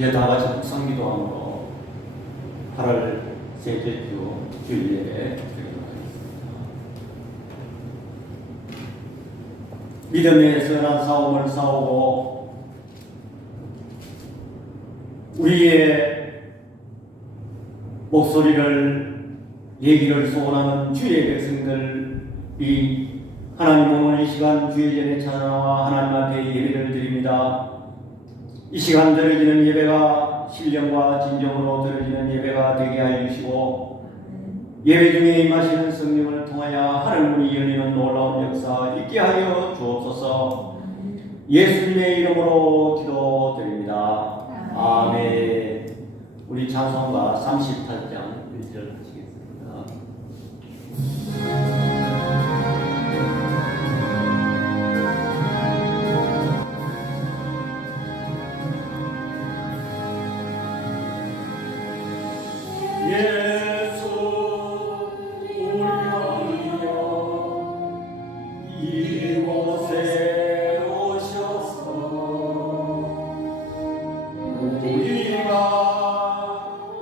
이제 다 같이 묵상기도함으로 8월 셋째 주 주일 예배 드리도록 하겠습니다. 믿음의 선한 싸움을 싸우고 우리의 목소리를 얘기를 소원하는 주의 백성들이 하나님 오늘 이 시간 주의 전에 찾아나와 하나님 앞에 예배를 드립니다. 이 시간 드려지는 예배가 신령과 진정으로 드려지는 예배가 되게 하여 주시고 예배 중에 임하시는 성령을 통하여 하늘문이 열리는 놀라운 역사 있게 하여 주옵소서. 예수님의 이름으로 기도드립니다. 아멘. 우리 찬송가 38장 1절 하시겠습니다. 예수 우리여 이곳에 오셔서 우리가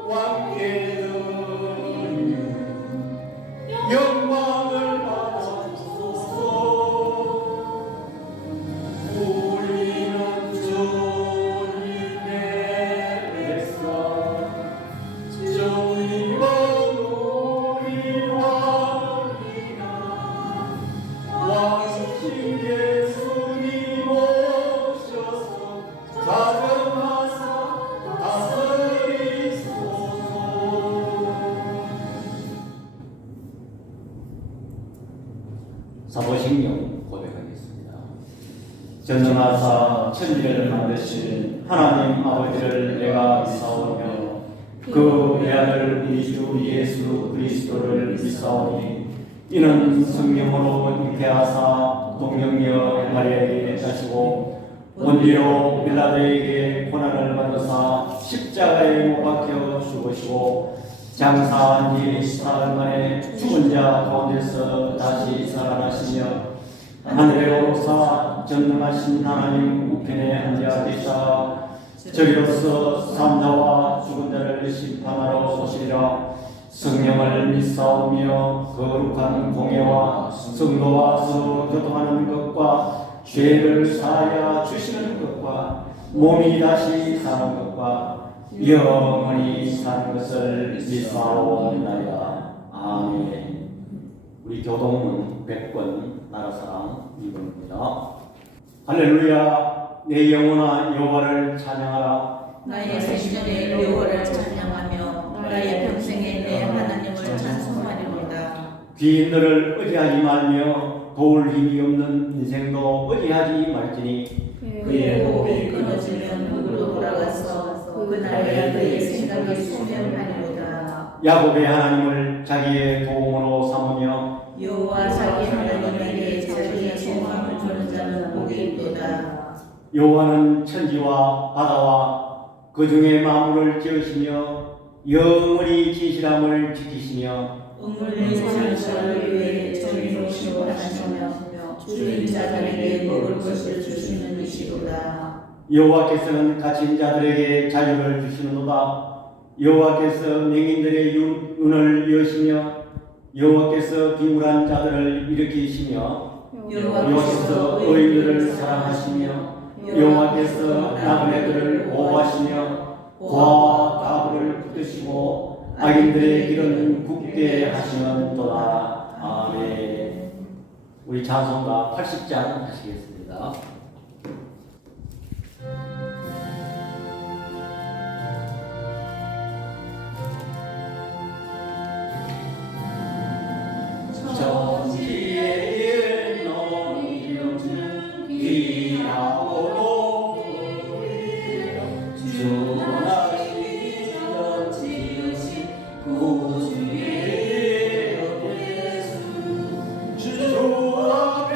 함께 드리는 영광을 받아주소서. 우리는 주님의 백성 사도신경 고백하겠습니다. 전능하사 천지를 만드신 하나님 아버지를 내가 믿사오며 그 외아들 우리 주 예수 그리스도를 믿사오니 이는 성령으로 잉태하사 동정녀 마리아에게 자시고 본디오 빌라도에게 고난을 받으사 십자가에 못 박혀 죽으시고 장사한 지 사흘 만에 죽은 자 가운데서 다시 살아나시며 하늘에 오르사 전능하신 하나님 우편에 앉아 계사 저리로서 산자와 죽은 자를 심판하러 오시리라. 성령을 믿사오며 거룩한 공예와 성도와 서로 교통하는 것과 죄를 사하여 주시는 것과 몸이 다시 사는 것과 영원히 사는 것을 믿사오나이다. 아멘. 우리 교동문 100권 나라사랑 2번입니다. 할렐루야. 내 영혼아 여호와를 찬양하라. 나의 생전에 여호와를 찬양하며 나의 평생에 내 하나님을 찬송하리로다. 귀인들을 의지하지 말며 도울 힘이 없는 인생도 의지하지 말지니 그의 호흡이 끊어지면 누구로 돌아가서 그날에 그의 생각이 소멸하리로다. 야곱의 하나님을 자기의 도움으로 삼으며 여호와 자기 하나님에게 자기의 소망을 주는 자는 복이 있도다. 여호와는 천지와 바다와 그 중에 만물을 지으시며 영원히 진실함을 지키시며 우물의 산처를 위해 정의로시고 하시며 주인 자들에게 먹을 것을 주시는 이시로다. 여호와께서는 갇힌 자들에게 자유를 주시는도다. 여호와께서 맹인들의 눈을 여시며 여호와께서 비굴한 자들을 일으키시며 여호와께서 의인들을 사랑하시며 여호와께서 나그네들을 보호하시며 고아와 가부를 붙드시고 악인들의 길은 굳게 하시는도다. 아멘. 우리 찬송가 80장 하시겠습니다. 천지의 너희는 귀하오로 주나시던 지으신 구주의 예수 주 앞에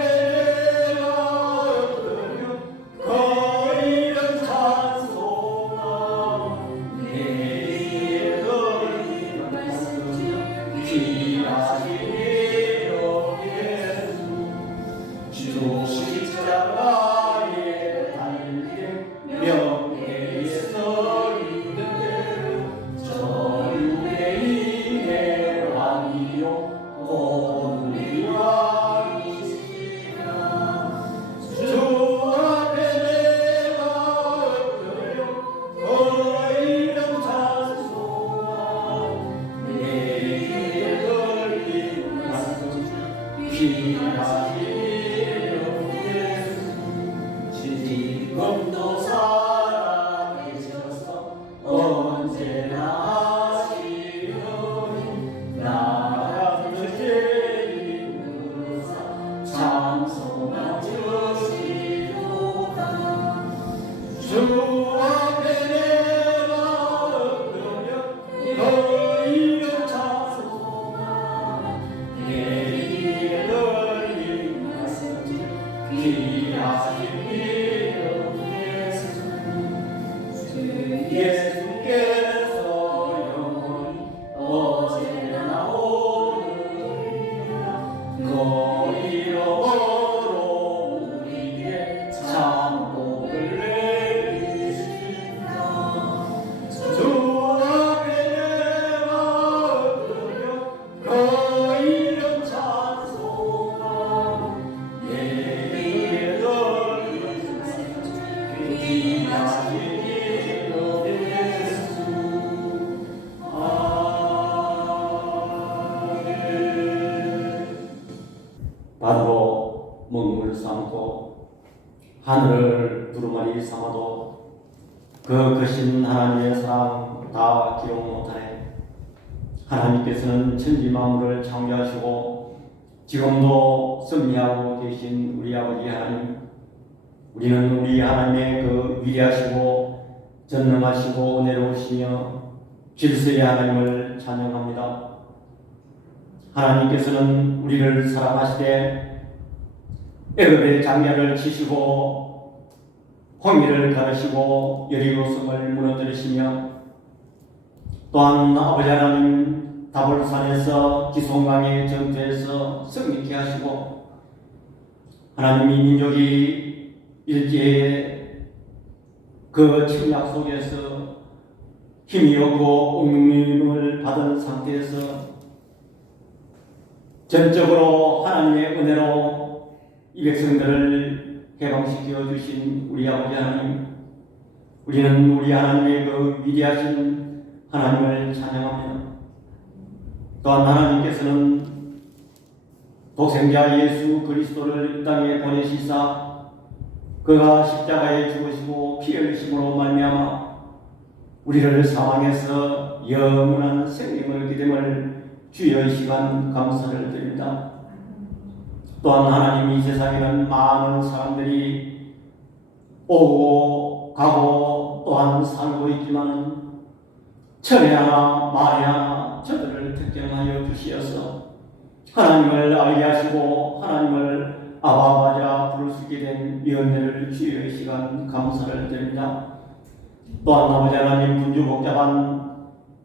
예수께서 영원히 어제나 오늘이나 그 이름으로 우리에게 참복을 내리시나 주 앞에 내가 드려 그 이름 찬송하고 예배를 귀하신 이름 예수 아멘. 바다로 먹물 삼고 하늘을 두루마리 삼아도 그 크신 하나님의 사랑 다 기록 못하네. 하나님께서는 천지 만물을 창조하시고 지금도 섭리하고 계신 우리 아버지 하나님, 우리는 우리 하나님의 그 위대하시고 전능하시고 은혜로우시며 질서의 하나님을 찬양합니다. 하나님께서는 우리를 사랑하시되 애굽의 장야를 치시고 홍해를 가르시고 여리고 성을 무너뜨리시며 또한 아버지 하나님 다볼산에서 기송강의 전투에서 승리케 하시고 하나님이 민족이 일제의 그 침략 속에서 힘이 없고 옥림을 받은 상태에서 전적으로 하나님의 은혜로 이 백성들을 해방시켜 주신 우리 아버지 하나님, 우리는 우리 하나님의 그 위대하신 하나님을 찬양합니다. 또한 하나님께서는 독생자 예수 그리스도를 이 땅에 보내시사 그가 십자가에 죽으시고 피 흘리심으로 말미암아 우리를 사망해서 영원한 생명을 기름을 주여 이 시간 감사를 드립니다. 또한 하나님 이 세상에는 많은 사람들이 오고 가고 또한 살고 있지만 철에 하나 말에 하나 저들을 특정하여 주시어서 하나님을 알게 하시고 하나님을 아바마자 부를 수 있게 된 이 은혜를 주여 이 시간 감사를 드립니다. 또한 아버지 하나님 분주복잡한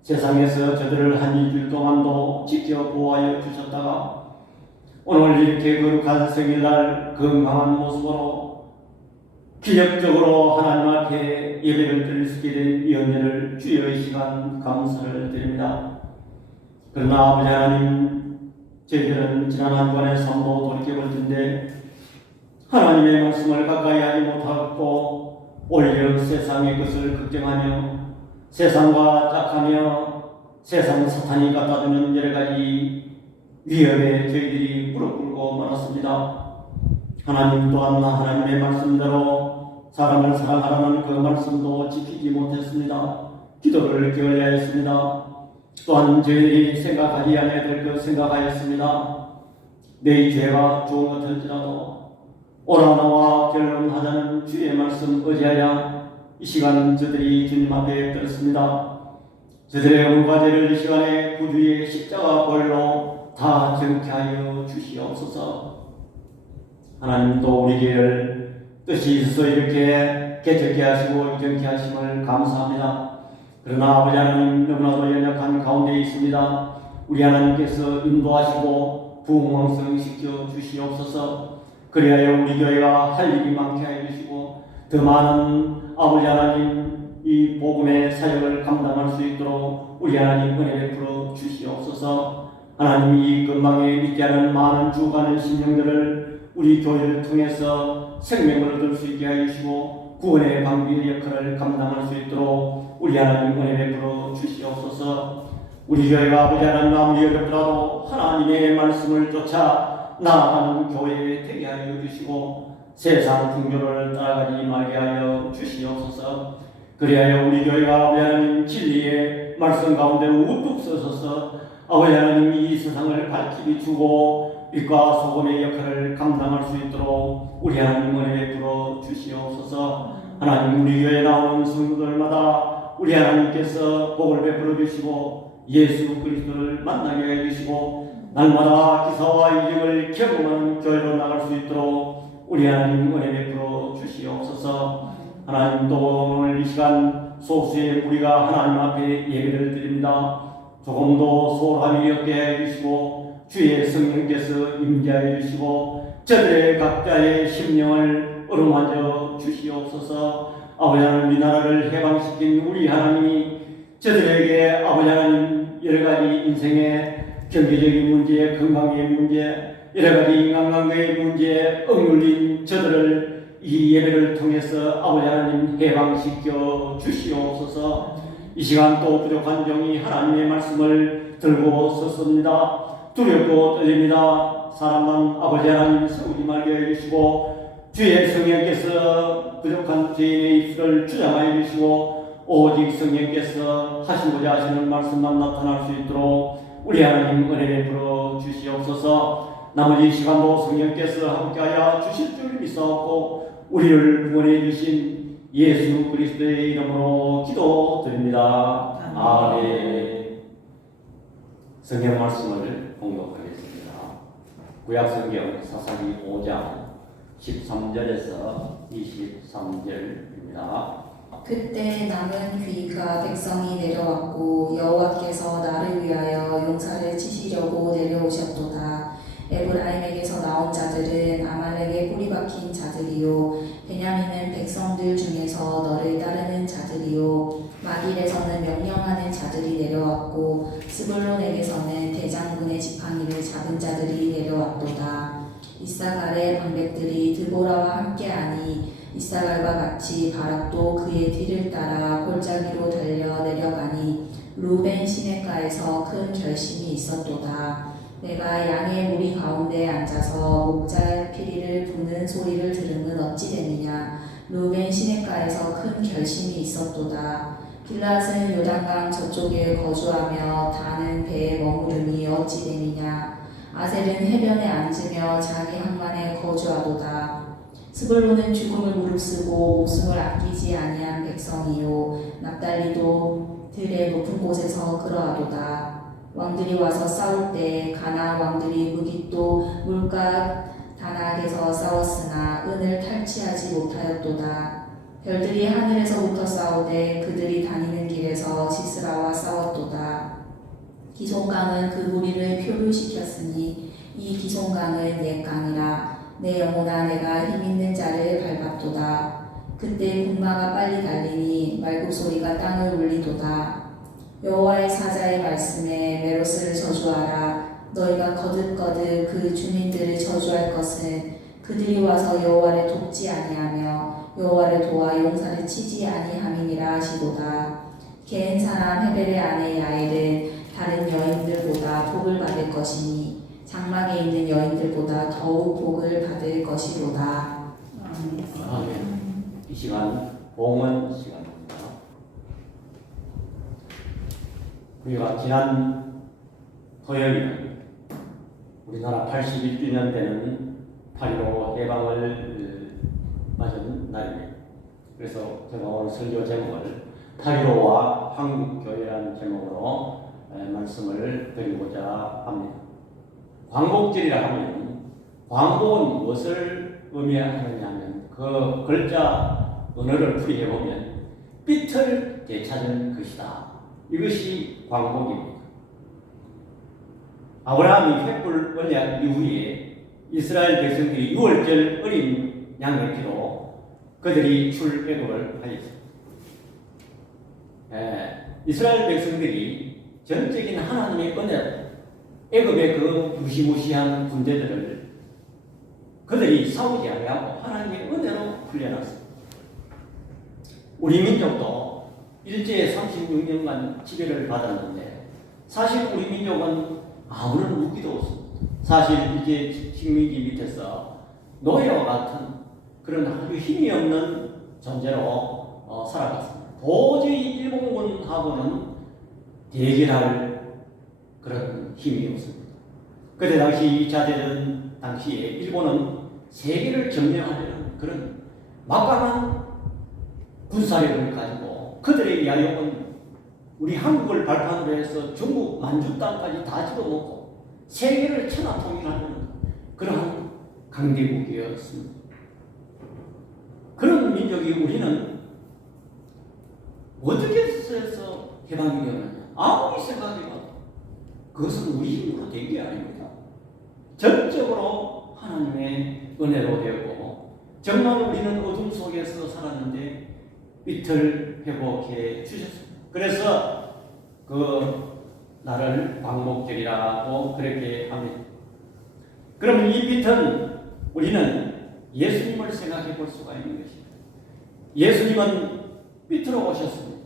세상에서 저들을 한 일주일 동안도 지켜 보호하여 주셨다가 오늘 이렇게 거룩한 생일날 건강한 모습으로 기적적으로 하나님 앞에 예배를 드릴 수 있게 된 이 은혜를 주여 이 시간 감사를 드립니다. 그러나 아버지 하나님, 저희들은 지난 한 주간의 삶도 돌이켜볼 텐데 하나님의 말씀을 가까이 하지 못하고 오히려 세상의 것을 걱정하며 세상과 짝하며 세상 사탄이 갖다 주는 여러 가지 위협에 저희들이 무릎 꿇고 말았습니다. 하나님 또한 하나님의 말씀대로 사람을 사랑하라는 그 말씀도 지키지 못했습니다. 기도를 게을리하였습니다. 또한 저희들이 생각하지 않아야 될 것 생각하였습니다. 내 죄가 좋은 것 같을지라도 오라 나와 결론하자는 주의 말씀 의지하여 이 시간 저들이 주님 앞에 들었습니다. 저들의 울과 죄를 이 시간에 구주의 십자가 보혈로 다 정케 하여 주시옵소서. 하나님 또 우리 죄를 뜻이 있어서 이렇게 개척케 하시고 이정케 하심을 감사합니다. 그러나 아버지 하나님 너무나도 연약한 가운데 있습니다. 우리 하나님께서 인도하시고 부흥왕성시켜 주시옵소서. 그리하여 우리 교회가 할 일이 많게 해 주시고 더 많은 아버지 하나님 이 복음의 사역을 감당할 수 있도록 우리 하나님 은혜 베풀어 주시옵소서. 하나님 이 근방에 믿지 않은 많은 죽어가는 심령들을 우리 교회를 통해서 생명을 얻을 수 있게 해주시고 구원의 방비의 역할을 감당할 수 있도록 우리 하나님 은혜 베풀어 주시옵소서. 우리 교회가 아버지 하나님 아무리 어렵더라도 하나님의 말씀을 쫓아 나아가는 교회에 되게 하여 주시고 세상 풍조를 따라가지 말게 하여 주시옵소서. 그리하여 우리 교회가 아버지 하나님 진리의 말씀 가운데 우뚝 서서서 아버지 하나님 이 세상을 밝히 비추고 빛과 소금의 역할을 감당할 수 있도록 우리 하나님 은혜 베풀어 주시옵소서. 하나님 우리 교회에 나오는 성도들마다 우리 하나님께서 복을 베풀어 주시고 예수 그리스도를 만나게 해주시고 날마다 기사와 이적을 경험하는 교회로 나갈 수 있도록 우리 하나님 은혜 베풀어 주시옵소서. 하나님 또 오늘 이 시간 소수의 우리가 하나님 앞에 예배를 드립니다. 조금도 소홀함이 없게 해주시고 주의 성령께서 임재하여 주시고 저들의 각자의 심령을 어루만져 주시옵소서. 아버지 하나님, 우리나라를 해방시킨 우리 하나님이 저들에게 아버지 하나님 여러가지 인생의 경제적인 문제, 건강의 문제, 여러가지 인간관계의 문제에 억눌린 저들을 이 예배를 통해서 아버지 하나님 해방시켜 주시옵소서. 이 시간 또 부족한 종이 하나님의 말씀을 들고 섰습니다. 두렵고 떨립니다. 사람만 아버지 하나님 세우지 말게 해주시고 주의 성령께서 부족한 죄인의 입술을 주장하여 주시고 오직 성령께서 하시고자 하시는 말씀만 나타날 수 있도록 우리 하나님 은혜 베풀어 주시옵소서. 나머지 시간도 성령께서 함께하여 주실 줄 믿사옵고 우리를 구원해 주신 예수 그리스도의 이름으로 기도드립니다. 아멘. 성경 말씀을 공독하겠습니다. 구약 성경 사사기 5장 13절에서 23절입니다. 그때 남은 귀가 백성이 내려왔고 여호와께서 나를 위하여 용사를 치시려고 내려오셨도다. 에브라임에게서 나온 자들은 아말렉의 뿌리 박힌 자들이요 베냐민은 백성들 중에서 너를 따르는 자들이요 마길에서는 명령하는 자들이 내려왔고 스불론에게서는 대장군의 지팡이를 잡은 자들이 내려왔도다. 이사갈의 방백들이 드보라와 함께하니 이사갈과 같이 바락도 그의 뒤를 따라 골짜기로 달려 내려가니 루벤 시냇가에서 큰 결심이 있었도다. 내가 양의 무리 가운데 앉아서 목자의 피리를 부는 소리를 들으면 어찌 되느냐. 루벤 시냇가에서 큰 결심이 있었도다. 길앗은 요단강 저쪽에 거주하며 다는 배에 머무름이 어찌 되느냐. 아셀은 해변에 앉으며 자기 항만에 거주하도다. 스불론은 죽음을 무릅쓰고 목숨을 아끼지 아니한 백성이요 납달리도 들의 높은 곳에서 그러하도다. 왕들이 와서 싸울 때 가나안 왕들이 무깃도 물가 다낙에서 싸웠으나 은을 탈취하지 못하였도다. 별들이 하늘에서부터 싸우되 그들이 다니는 길에서 시스라와 싸웠도다. 기송강은 그 무리를 표류시켰으니 이 기송강은 옛 강이라. 내 영혼아 내가 힘있는 자를 밟았도다. 그때 군마가 빨리 달리니 말굽소리가 땅을 울리도다. 여호와의 사자의 말씀에 메로스를 저주하라. 너희가 거듭거듭 그 주민들을 저주할 것은 그들이 와서 여호와를 돕지 아니하며 여호와를 도와 용사를 치지 아니함이니라 하시도다. 게은 사람 헤벨의 아내 야엘은 다른 여인들보다 복을 받을 것이니 장막에 있는 여인들보다 더욱 복을 받을 것이로다. 아멘. 이 시간 봉헌 시간입니다. 우리가 지난 토요일 우리나라 81주년 되는 8.15 해방을 맞은 날입니다. 그래서 제가 오늘 설교 제목을 8.15와 한국교회라는 제목으로 말씀을 드리고자 합니다. 광복절이라 하면 광복은 무엇을 의미하느냐 하면 그 글자 언어를 풀이해보면 삐틀 되찾은 것이다. 이것이 광복입니다. 아브라함이 횃불 언약 이후에 이스라엘 백성들이 6월절 어린 양을 기로 그들이 출애굽을 하였습니다. 이스라엘 백성들이 전적인 하나님의 은혜로 애굽의 그 무시무시한 군대들을 그들이 싸우지 아니하고 하나님의 은혜로 풀려났습니다. 우리 민족도 일제 36년간 지배를 받았는데 사실 우리 민족은 아무런 무기도 없습니다. 사실 일제 식민지 밑에서 노예와 같은 그런 아주 힘이 없는 존재로 살아갔습니다. 도저히 일본군하고는 대결할 그런 힘이 없습니다. 그때 당시 2차 대전 당시에 일본은 세계를 점령하려는 그런 막강한 군사력을 가지고 그들의 야욕은 우리 한국을 발판으로 해서 중국 만주 땅까지 다 집어먹고 세계를 천하통일하는 그러한 강대국이었습니다. 그런 민족이 우리는 어떻게 해서 해방이 되었느냐? 아무리 생각해봐도 그것은 우리 힘으로 된 게 아닙니다. 전적으로 하나님의 은혜로 되었고, 정말 우리는 어둠 속에서 살았는데 빛을 회복해 주셨습니다. 그래서 그 나를 광복절이라고 그렇게 합니다. 그러면 이 빛은 우리는 예수님을 생각해 볼 수가 있는 것입니다. 예수님은 빛으로 오셨습니다.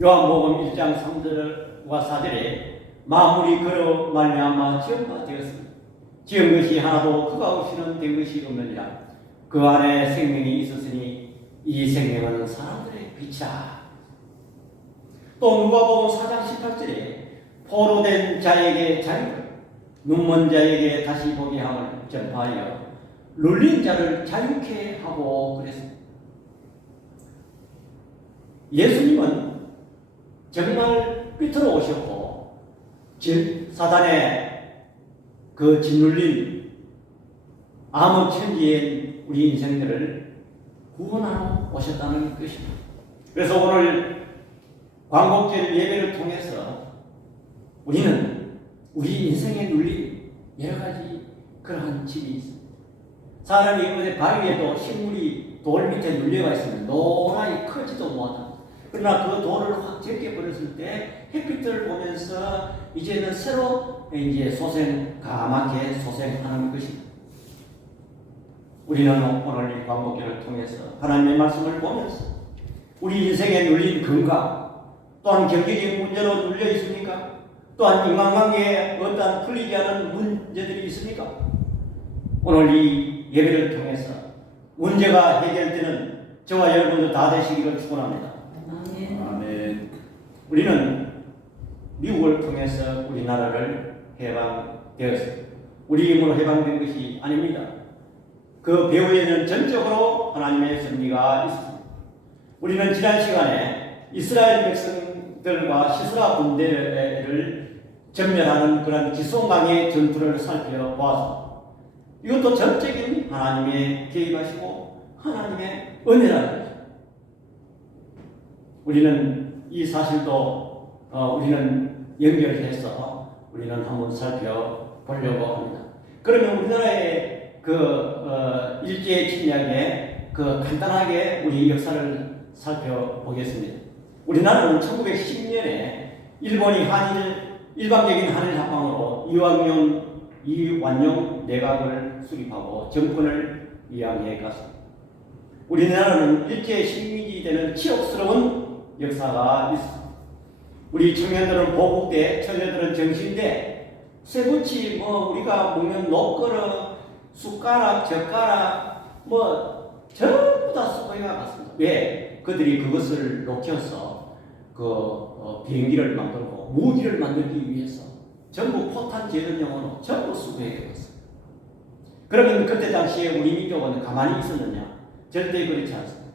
요한복음 1장 3절과 4절에 마물이 그로 말미암아 지은 바 되었습니다. 지은 것이 하나도 그가 없이는 된 것이 없느니라. 그 안에 생명이 있었으니 이 생명은 사람들의 빛이라. 또 누가복음 4장 18절에 포로된 자에게 자유를, 눈먼 자에게 다시 보게 함을 전파하여 눌린 자를 자유케 하고 그랬습니다. 예수님은 정말 빛으로 오셨고, 사단의 그 짓눌린 암흑 천지의 우리 인생들을 구원하러 오셨다는 것입니다. 그래서 오늘 광복절 예배를 통해서 우리는 우리 인생에 눌린 여러 가지 그러한 집이 있습니다. 사람이 어디 바위에도 식물이 돌 밑에 눌려가 있으면 노랗게 크지도 못합니다. 그러나 그 돌을 확 제껴 버렸을 때 햇빛을 보면서 이제는 새로 이제 까맣게 소생하는 것입니다. 우리는 오늘 이 광복절을 통해서 하나님의 말씀을 보면서 우리 인생에 눌린 건강, 또한 경제적 문제로 눌려 있습니까? 또한 인간관계에 어떤 풀리지 않은 문제들이 있습니까? 오늘 이 예배를 통해서 문제가 해결되는 저와 여러분도 다 되시기를 축원합니다. 아멘. 우리는 미국을 통해서 우리나라를 해방되었습니다. 우리 힘으로 해방된 것이 아닙니다. 그 배후에는 전적으로 하나님의 섭리가 있습니다. 우리는 지난 시간에 이스라엘 백성들과 시스라 군대를 전멸하는 그런 기송강의 전투를 살펴보았습니다. 이것도 전적인 하나님의 개입하시고 하나님의 은혜라는 것입니다. 우리는 이 사실도 우리는 연결해서 우리는 한번 살펴보려고 합니다. 그러면 우리나라의 일제 침략의 간단하게 우리 역사를 살펴보겠습니다. 우리나라는 1910년에 일본이 일방적인 한일 합방으로 이완용 내각을 수립하고 정권을 이양해 갔습니다. 우리나라는 일제 식민지 되는 치욕스러운 역사가 있습니다. 우리 청년들은 보국대, 처녀들은 정신대, 쇠붙이, 우리가 먹는 녹그릇, 숟가락, 젓가락, 전부 다 쑥고이가 같습니다. 왜? 그들이 그것을 녹여서 비행기를 만들고 무기를 만들기 위해서 전부 포탄 재련용으로 전부 수거해 갔습니다. 그러면 그때 당시에 우리 민족은 가만히 있었느냐? 절대 그렇지 않습니다.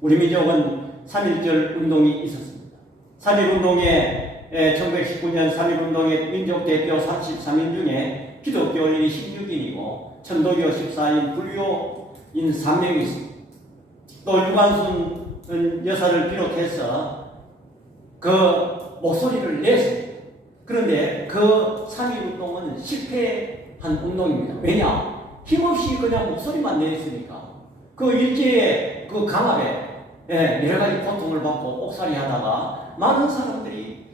우리 민족은 3.1절 운동이 있었습니다. 3.1운동에 1919년 3.1운동의 민족 대표 33인 중에 기독교인이 16인이고 천도교 14인, 불교인 3명이 있습니다. 또 유관순 여사를 비롯해서 그 목소리를 냈습니다. 그런데 그 3.1운동은 실패한 운동입니다. 왜냐? 힘없이 그냥 목소리만 냈으니까 그 일제의 그 강압에 여러 가지 고통을 받고 옥살이 하다가 많은 사람들이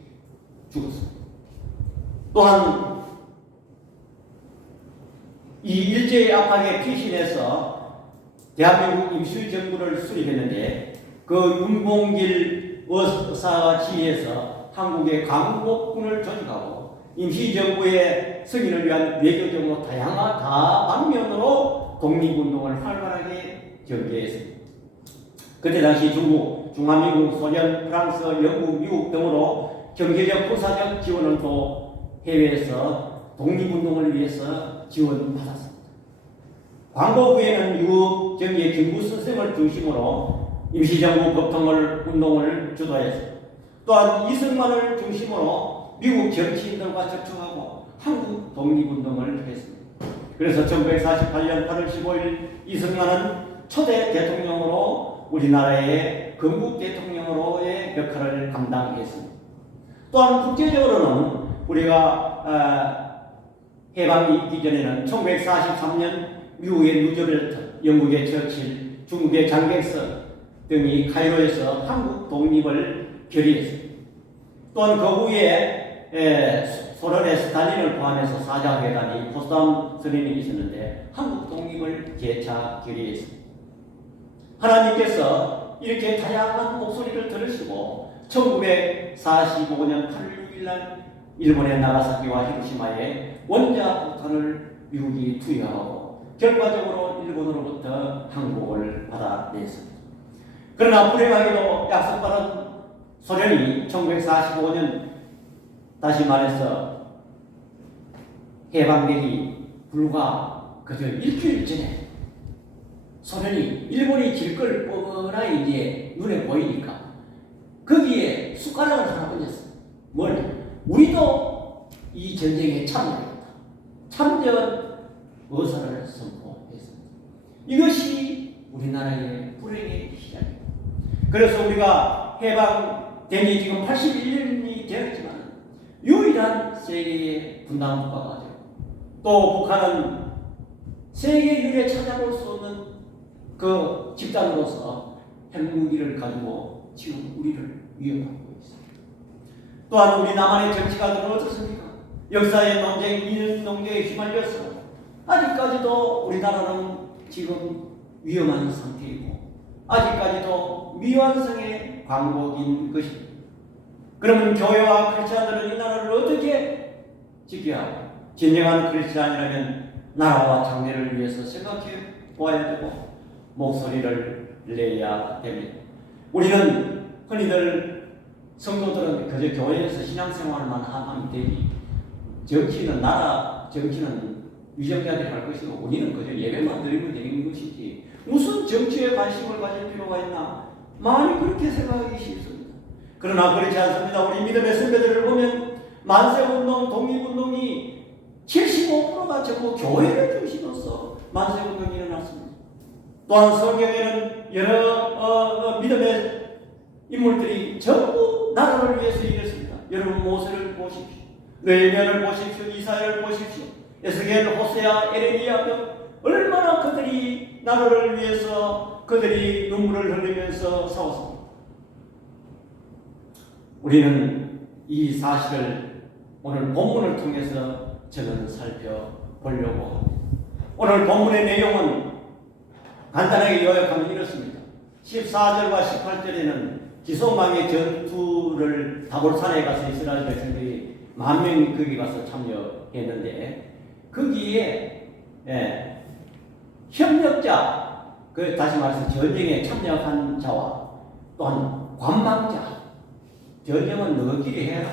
죽었습니다. 또한 이 일제의 압박에 피신해서 대한민국 임시정부를 수립했는데 그 윤봉길 의사가 지휘해서 한국의 광복군을 조직하고 임시정부의 승인을 위한 외교적으로 다방면으로 독립운동을 활발하게 전개했습니다. 그때 당시 중국, 중화미국, 소련, 프랑스, 영국, 미국 등으로 경제적, 군사적 지원을 또 해외에서 독립운동을 위해서 지원받았습니다. 광복 후에는 미국 정계 김구 선생을 중심으로 임시정부 법통을 운동을 주도했습니다. 또한 이승만을 중심으로 미국 정치인들과 접촉하고 한국 독립운동을 했습니다. 그래서 1948년 8월 15일 이승만은 초대 대통령으로 우리나라에 건국 대통령으로의 역할을 감당했습니다. 또한 국제적으로는 우리가 해방이 있기 전에는 1943년 미국의 루즈벨트, 영국의 처칠, 중국의 장객석 등이 카이로에서 한국 독립을 결의했습니다. 또한 그 후에 소련의 스탈린을 포함해서 사자회담이 포스담 선언이 있었는데 한국 독립을 재차 결의했습니다. 하나님께서 이렇게 다양한 목소리를 들으시고 1945년 8월 6일 날 일본의 나가사키와 히로시마에 원자 폭탄을 미국이 투여하고 결과적으로 일본으로부터 항복을 받아냈습니다. 그러나 불행하게도 약속받은 소련이 1945년 다시 말해서 해방되기 불과 그저 일주일 전에 소련이 일본이 질 걸 뻔하게 이제 눈에 보이니까 거기에 숟가락을 하나 얹었어요. 뭘? 우리도 이 전쟁에 참여했다. 참전 의사를 선포했습니다. 이것이 우리나라의 불행의 시작입니다. 그래서 우리가 해방된 지 지금 81년이 되었지만 유일한 세계의 분단 국가가 되고 또 북한은 세계 유례 찾아볼 수 없는 그 집단으로서 핵무기를 가지고 지금 우리를 위협하고 있습니다. 또한 우리 남한의 정치가들은 어떻습니까? 역사의 논쟁, 이념 논쟁에 휘말려서 아직까지도 우리나라는 지금 위험한 상태이고 아직까지도 미완성의 광복인 것입니다. 그러면 교회와 크리스찬들은 이 나라를 어떻게 지켜야 하고 진정한 크리스찬이라면 나라와 장래를 위해서 생각해 보아야 되고 목소리를 내야 됩니다. 우리는 흔히들 성도들은 그저 교회에서 신앙생활만 하면 되지 정치는 나라 정치는 위정자들이 할 것이고 우리는 그저 예배만 드리면 되는 것이지 무슨 정치에 관심을 가질 필요가 있나 많이 그렇게 생각하기 쉽습니다. 그러나 그렇지 않습니다. 우리 믿음의 선배들을 보면 만세운동, 독립운동이 75%가 전부 교회를 중심으로서 만세운동이 일어났습니다. 또한 성경에는 여러 믿음의 인물들이 전부 나라를 위해서 일했습니다. 여러분 모세를 보십시오. 느헤미야를 보십시오. 이사야를 보십시오. 에스겔, 호세아, 에레미야 등 얼마나 그들이 나라를 위해서 그들이 눈물을 흘리면서 싸웠습니다. 우리는 이 사실을 오늘 본문을 통해서 저는 살펴보려고 합니다. 오늘 본문의 내용은 간단하게 요약하면 이렇습니다. 14절과 18절에는 기손방의 전투를 다볼산에 가서 이스라엘 백성들이 10,000명이 거기 가서 참여했는데 거기에 협력자, 다시 말해서 전쟁에 참여한 자와 또한 관망자, 전쟁은 너희끼리 해라.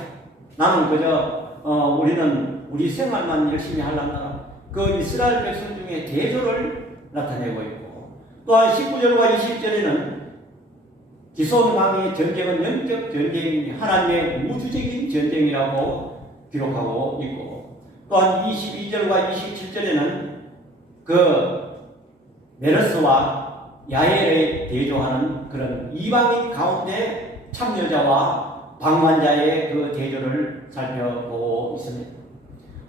나는 그저 우리는 우리 생활만 열심히 하려나 그 이스라엘 백성 중에 대조를 나타내고 있고 또한 19절과 20절에는 기손왕의 전쟁은 영적 전쟁이니 하나님의 우주적인 전쟁이라고 기록하고 있고 또한 22절과 27절에는 그 메르스와 야엘에 대조하는 그런 이방인 가운데 참여자와 방관자의 그 대조를 살펴보고 있습니다.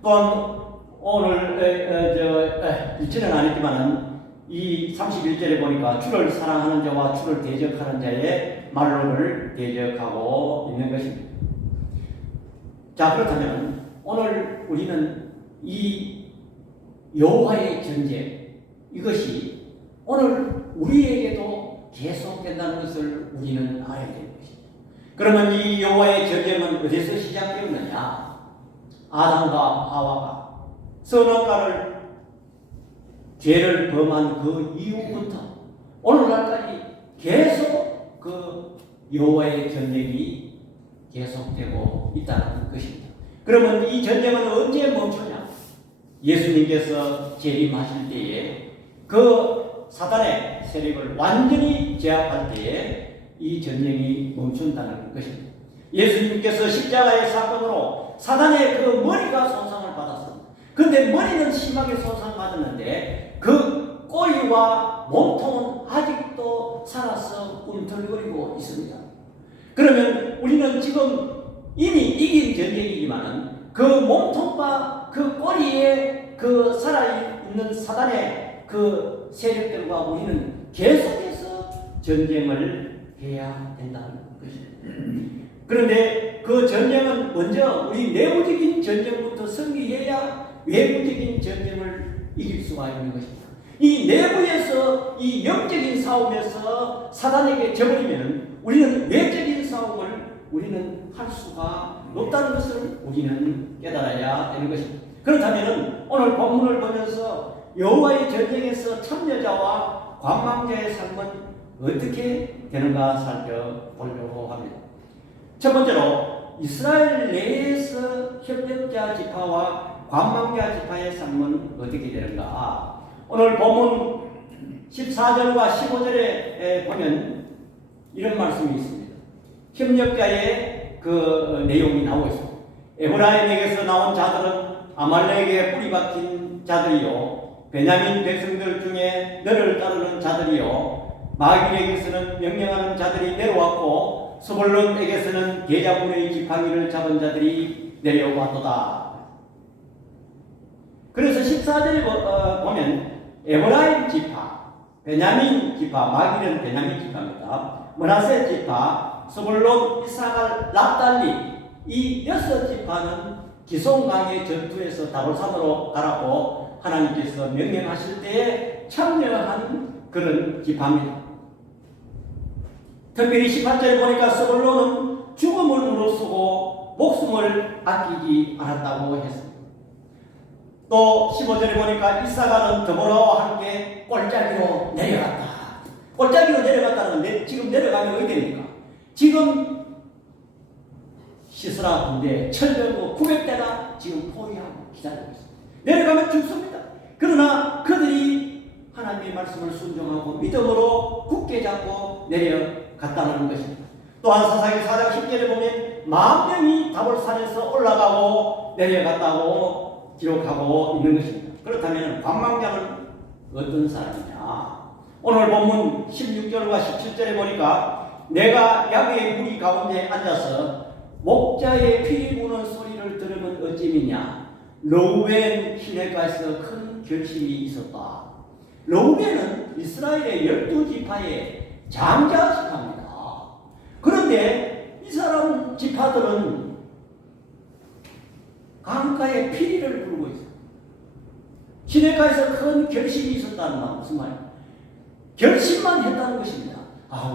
또한 오늘 읽지는 않았지만은 이 31절에 보니까 주를 사랑하는 자와 주를 대적하는 자의 말로를 대적하고 있는 것입니다. 자, 그렇다면 오늘 우리는 이 여호와의 전쟁 이것이 오늘 우리에게도 계속된다는 것을 우리는 알아야 되는 것입니다. 그러면 이 여호와의 전쟁은 어디서 시작되었느냐? 아담과 하와가 선악과를 죄를 범한 그 이후부터 오늘날까지 계속 그 여호와의 전쟁이 계속되고 있다는 것입니다. 그러면 이 전쟁은 언제 멈추냐? 예수님께서 재림하실 때에 그 사단의 세력을 완전히 제압할 때에 이 전쟁이 멈춘다는 것입니다. 예수님께서 십자가의 사건으로 사단의 그 머리가 손상을 받았습니다. 그런데 머리는 심하게 손상받았는데 그 꼬리와 몸통은 아직 아직도 살아서 꿈틀거리고 있습니다. 그러면 우리는 지금 이미 이긴 전쟁이지만은 그 몸통과 그 꼬리에 그 살아있는 사단의 그 세력들과 우리는 계속해서 전쟁을 해야 된다는 것입니다. 그런데 그 전쟁은 먼저 우리 내부적인 전쟁부터 승리해야 외부적인 전쟁을 이길 수가 있는 것입니다. 이 내부에서 이 영적인 싸움에서 사단에게 져버리면 우리는 외적인 싸움을 우리는 할 수가 없다는 것을 우리는 깨달아야 되는 것입니다. 그렇다면 오늘 본문을 보면서 여호와의 전쟁에서 참여자와 관망자의 삶은 어떻게 되는가 살펴보려고 합니다. 첫 번째로 이스라엘 내에서 협력자 지파와 관망자 지파의 삶은 어떻게 되는가. 오늘 본문 14절과 15절에 보면 이런 말씀이 있습니다. 협력자의 그 내용이 나오고 있습니다. 에브라임에게서 나온 자들은 아말렉에 뿌리 박힌 자들이요, 베냐민 백성들 중에 너를 따르는 자들이요, 마길에게서는 명령하는 자들이 내려왔고 스불론에게서는 계자분의 지팡이를 잡은 자들이 내려왔도다. 그래서 14절에 보면 에브라임 지파, 베냐민 지파, 마길은 베냐민 지파입니다. 므낫세 지파, 스불론, 이사갈, 납달리, 이 6지파는 기송강의 전투에서 다볼산으로 가라고 하나님께서 명령하실 때에 참여한 그런 지파입니다. 특별히 18절에 보니까 스불론은 죽음을 무릅쓰고 목숨을 아끼지 않았다고 했습니다. 또 15절에 보니까 이사갈은 더불어와 함께 골짜기로 내려갔다. 골짜기로 내려갔다는 건 지금 내려가면 어디 됩니까? 지금 시스라 군대 철병고 900대가 지금 포위하고 기다리고 있습니다. 내려가면 죽습니다. 그러나 그들이 하나님의 말씀을 순종하고 믿음으로 굳게 잡고 내려갔다는 것입니다. 또한 사사기 4장 10절에 보면 10,000명이 다볼산에서 올라가고 내려갔다고 기록하고 있는 것입니다. 그렇다면 관망자는 어떤 사람이냐? 오늘 본문 16절과 17절에 보니까 내가 야외의 무리 가운데 앉아서 목자의 피 부는 소리를 들으면 어찌미냐? 르우벤 시내가에서 큰 결심이 있었다. 르우벤은 이스라엘의 12지파의 장자 지파입니다. 그런데 이 사람 지파들은 강가에 피리를 불고 있어요. 시내가에서 큰 결심이 있었다는 말 무슨 말이에요? 결심만 했다는 것입니다.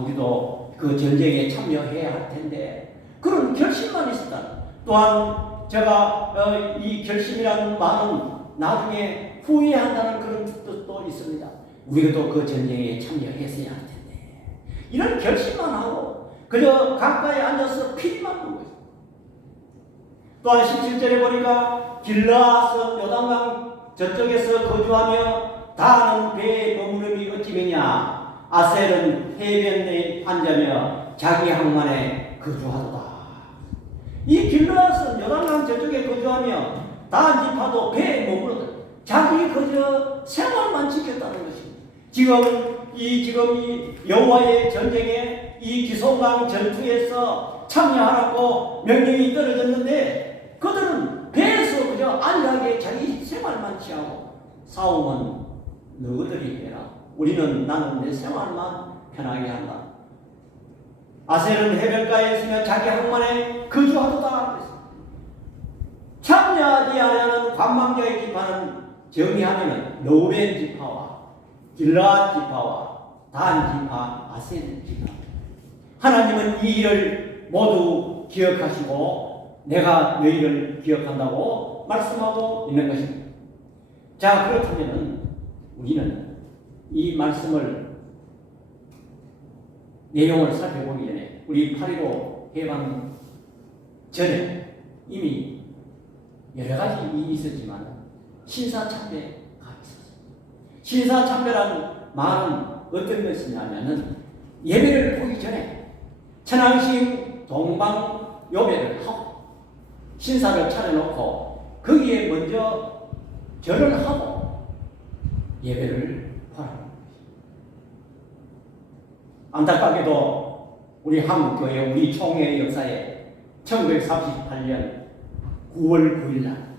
우리도 그 전쟁에 참여해야 할 텐데 그런 결심만 있었다. 또한 제가 이 결심이라는 말은 나중에 후회한다는 그런 뜻도 있습니다. 우리도 그 전쟁에 참여했어야 할 텐데 이런 결심만 하고 그저 강가에 앉아서 피리만 불고 있어요. 또한 17절에 보니까 길라앗은 요단강 저쪽에서 거주하며 다는 배에 머무름이 어찌미냐? 아셀은 해변에 앉으며 자기 항만에 거주하도다. 이 길라앗은 요단강 저쪽에 거주하며 다한 지파도 배에 머무르다. 자기 그저 생활만 지켰다는 것입니다. 지금 이 여호와의 전쟁에 이 기송강 전투에서 참여하라고 명령이 떨어졌는데 그들은 배에서 그저 안락하게 자기 생활만 취하고 싸움은 너희들이 해라. 나는 내 생활만 편하게 한다. 아셀은 해변가에 있으며 자기 항만에 거주하도다. 참여하지 않으면 관망자의 지파는 정의하면 르우벤 지파와 길라앗 지파와 단 지파, 아셀 지파. 하나님은 이 일을 모두 기억하시고 내가 너희를 기억한다고 말씀하고 있는 것입니다. 자, 그렇다면 우리는 이 말씀을 내용을 살펴보기 전에 우리 8.15 해방 전에 이미 여러 가지 일이 있었지만 신사참배가 있었어요. 신사참배라는 말은 어떤 것이냐면은 예배를 보기 전에 천왕신 동방 요배를 하고 신사를 차려놓고 거기에 먼저 절을 하고 예배를 하라는 것입니다. 안타깝게도 우리 한국교회 우리 총회 역사에 1938년 9월 9일 날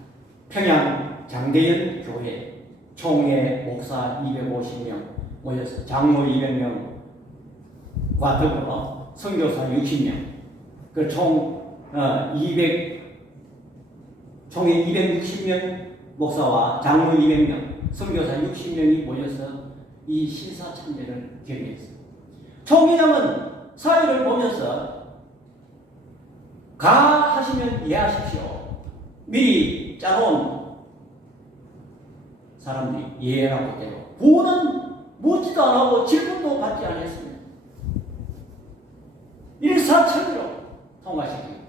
평양 장대현 교회 총회 목사 250명 모여서 장로 200명과 더불어 선교사 60명 총회 260명 목사와 장로 200명 선교사 60명이 모여서 이 신사 참배를 결의했습니다. 총회장은 사회를 보면서 가 하시면 예하십시오. 미리 짜놓은 사람들이 예라고 해요. 구호는 묻지도 안 하고 질문도 받지 않았습니다. 일사천리로 통과시킵니다.